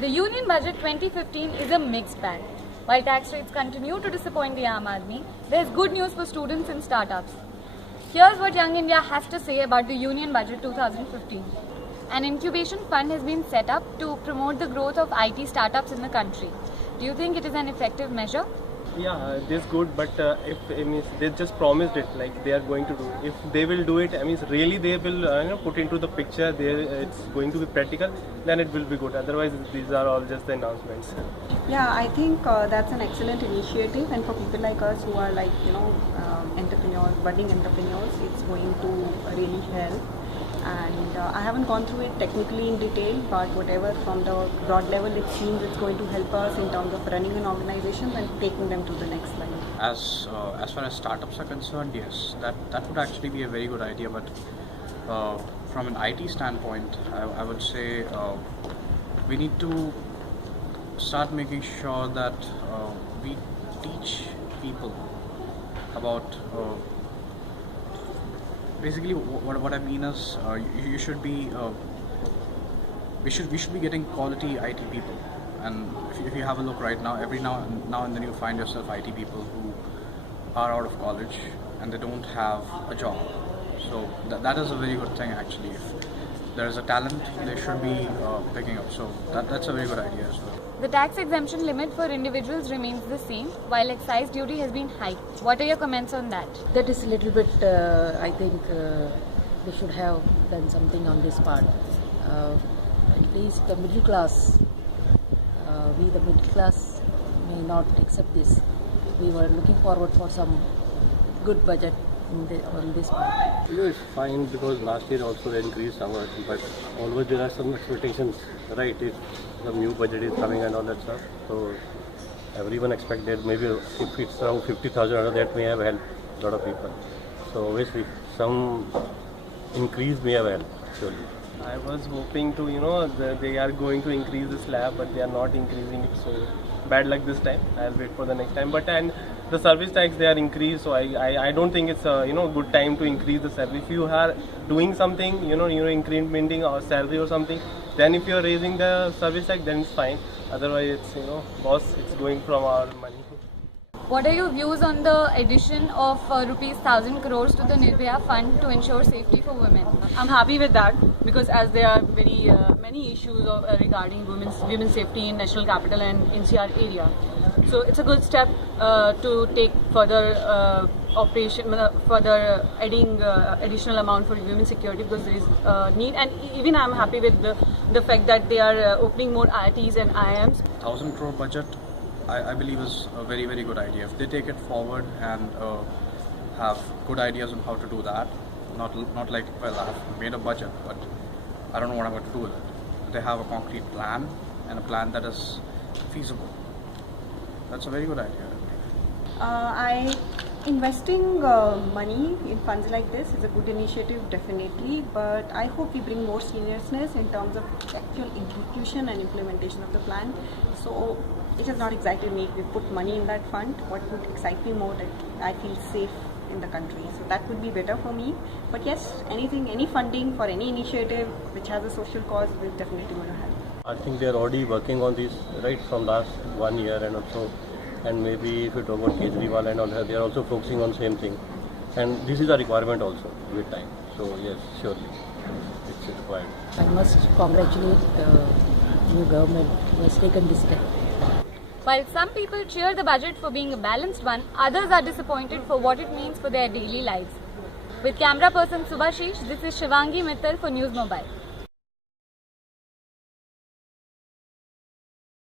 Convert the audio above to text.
The Union Budget 2015 is a mixed bag. While tax rates continue to disappoint the Aam Aadmi, there is good news for students and startups. Here's what Young India has to say about the Union Budget 2015. An incubation fund has been set up to promote the growth of IT startups in the country. Do you think it is an effective measure? Yeah, it is good, but if they just promised it, like they are going to do. If they will do it, really they will put into the picture. It's going to be practical. Then it will be good. Otherwise, these are all just the announcements. Yeah, I think that's an excellent initiative, and for people like us who are entrepreneurs, budding entrepreneurs, it's going to really help. And I haven't gone through it technically in detail, but whatever from the broad level, it seems it's going to help us in terms of running an organization and taking them to the next level. As far as startups are concerned, yes, that would actually be a very good idea. But from an IT standpoint, I would say we need to start making sure that we teach people about. Basically, what I mean is, you should be. We should be getting quality IT people, and if you have a look right now, every now and then you find yourself IT people who are out of college and they don't have a job. So that is a very good thing actually. If there is a talent, they should be picking up. So that's a very good idea as well. The tax exemption limit for individuals remains the same, while excise duty has been hiked. What are your comments on that? That is a little bit, I think they should have done something on this part. At least the middle class, we the middle class may not accept this. We were looking forward for some good budget on this part. It's fine because last year also they increased somewhat, but always there are some expectations, right? If the new budget is coming and all that stuff, so everyone expected maybe if it's around 50,000, that may have helped a lot of people. So obviously some increase may have helped, surely. I was hoping to, they are going to increase the slab, but they are not increasing it. So bad luck this time. I'll wait for the next time. But and the service tax they are increased, so I don't think it's a good time to increase the salary. If you are doing something, you're incrementing our salary or something, then if you're raising the service tax, then it's fine. Otherwise, it's boss, it's going from our money. What are your views on the addition of rupees 1,000 crores to the Nirbhaya fund to ensure safety for women? I'm happy with that because as there are very many issues regarding women's safety in National Capital and NCR area. So it's a good step to take further further adding additional amount for women's security because there is need, and even I'm happy with the fact that they are opening more IITs and IIMs. 1,000 crore budget, I believe is a very, very good idea. If they take it forward and have good ideas on how to do that, not like, well, I've made a budget, but I don't know what I'm going to do with it. They have a concrete plan and a plan that is feasible. That's a very good idea. Investing money in funds like this is a good initiative, definitely, but I hope we bring more seriousness in terms of actual execution and implementation of the plan. So it has not excited me if we put money in that fund. What would excite me more that I feel safe in the country. So that would be better for me. But yes, any funding for any initiative which has a social cause will definitely going to help. I think they are already working on this right from last 1 year and also, and maybe if you talk about Kejriwal and all that, they are also focusing on same thing. And this is a requirement also with time. So yes, surely it's required. I must congratulate the new government who has taken this step. While some people cheer the budget for being a balanced one, others are disappointed for what it means for their daily lives. With camera person Subhashish, this is Shivangi Mittal for News Mobile.